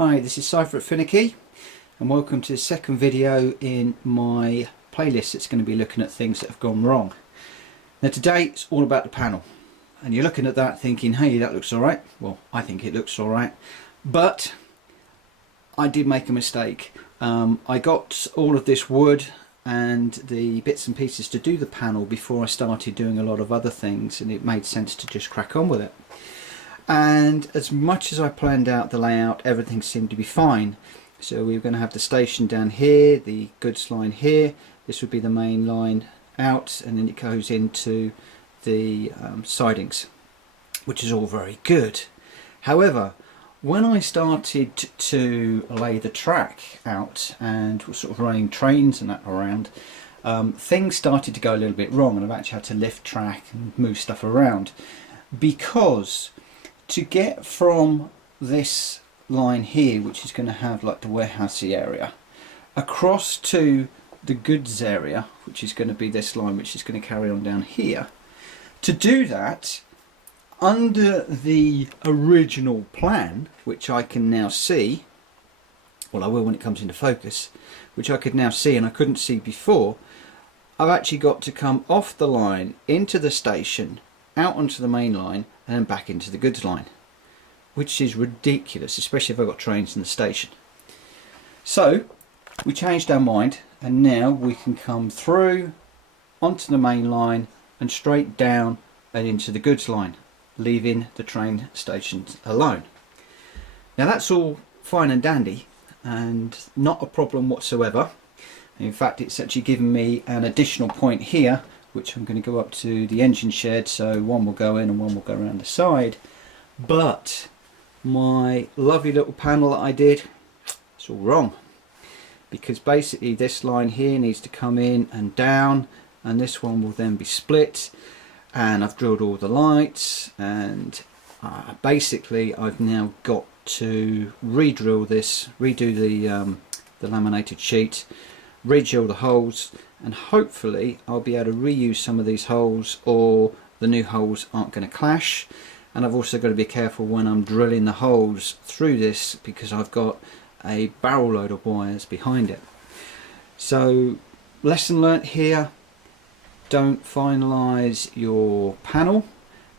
Hi, this is Cypher at Finicky and welcome to the second video in my playlist that's going to be looking at things that have gone wrong. Now today it's all about the panel and you're looking at that thinking, hey, that looks alright. Well, I think it looks alright, but I did make a mistake. I got all of this wood and the bits and pieces to do the panel before I started doing a lot of other things, and it made sense to just crack on with it. And as much as I planned out the layout, everything seemed to be fine. So we were going to have the station down here, the goods line here, this would be the main line out, and then it goes into the sidings, which is all very good. However, when I started to lay the track out and was sort of running trains and that around, things started to go a little bit wrong, and I've actually had to lift track and move stuff around, because to get from this line here, which is going to have like the warehousey area, across to the goods area, which is going to be this line, which is going to carry on down here, to do that under the original plan, which I can now see, well, I will when it comes into focus, which I could now see and I couldn't see before, I've actually got to come off the line into the station, out onto the main line, and then back into the goods line, which is ridiculous, especially if I've got trains in the station. So we changed our mind, and now we can come through onto the main line and straight down and into the goods line, leaving the train stations alone. Now that's all fine and dandy and not a problem whatsoever. In fact, it's actually given me an additional point here, which I'm going to go up to the engine shed, so one will go in and one will go around the side. But my lovely little panel that I did, it's all wrong, because basically this line here needs to come in and down, and this one will then be split, and I've drilled all the lights, and basically I've now got to re-drill this, redo the laminated sheet, re-drill the holes, and hopefully I'll be able to reuse some of these holes, or the new holes aren't going to clash. And I've also got to be careful when I'm drilling the holes through this, because I've got a barrel load of wires behind it. So lesson learnt here, don't finalise your panel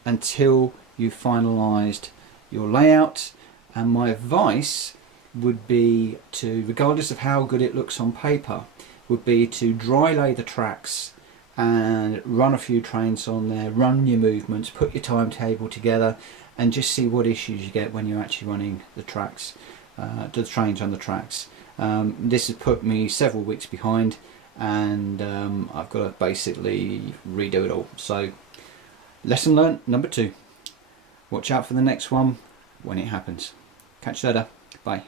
until you've finalised your layout, and my advice would be to, regardless of how good it looks on paper, would be to dry lay the tracks and run a few trains on there, run your movements, put your timetable together, and just see what issues you get when you're actually running the tracks, the trains on the tracks. This has put me several weeks behind, and I've got to basically redo it all. So lesson learnt number 2. Watch out for the next one when it happens. Catch you later. Bye.